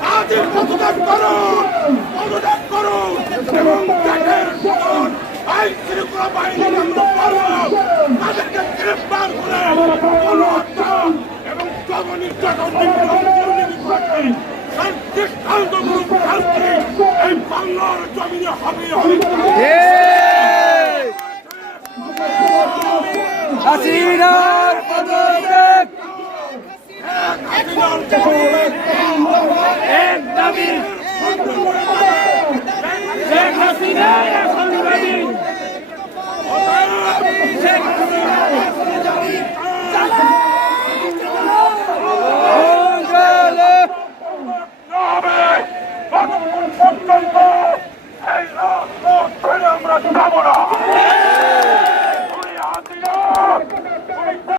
তাদের পদত্যাগ করুন এবং দেশের সকল আইন শৃঙ্খলা বাহিনীর তাদেরকে গ্রেফতার করে গণহত্যা এবং জননির্যাতন দৃষ্টান্তমূলক শাস্তি এই বাংলার জমিনে হবে। হাসিনার পদত্যাগ এক দাবি শেখ হাসিনা এখন দাবি শেখ হাসিনা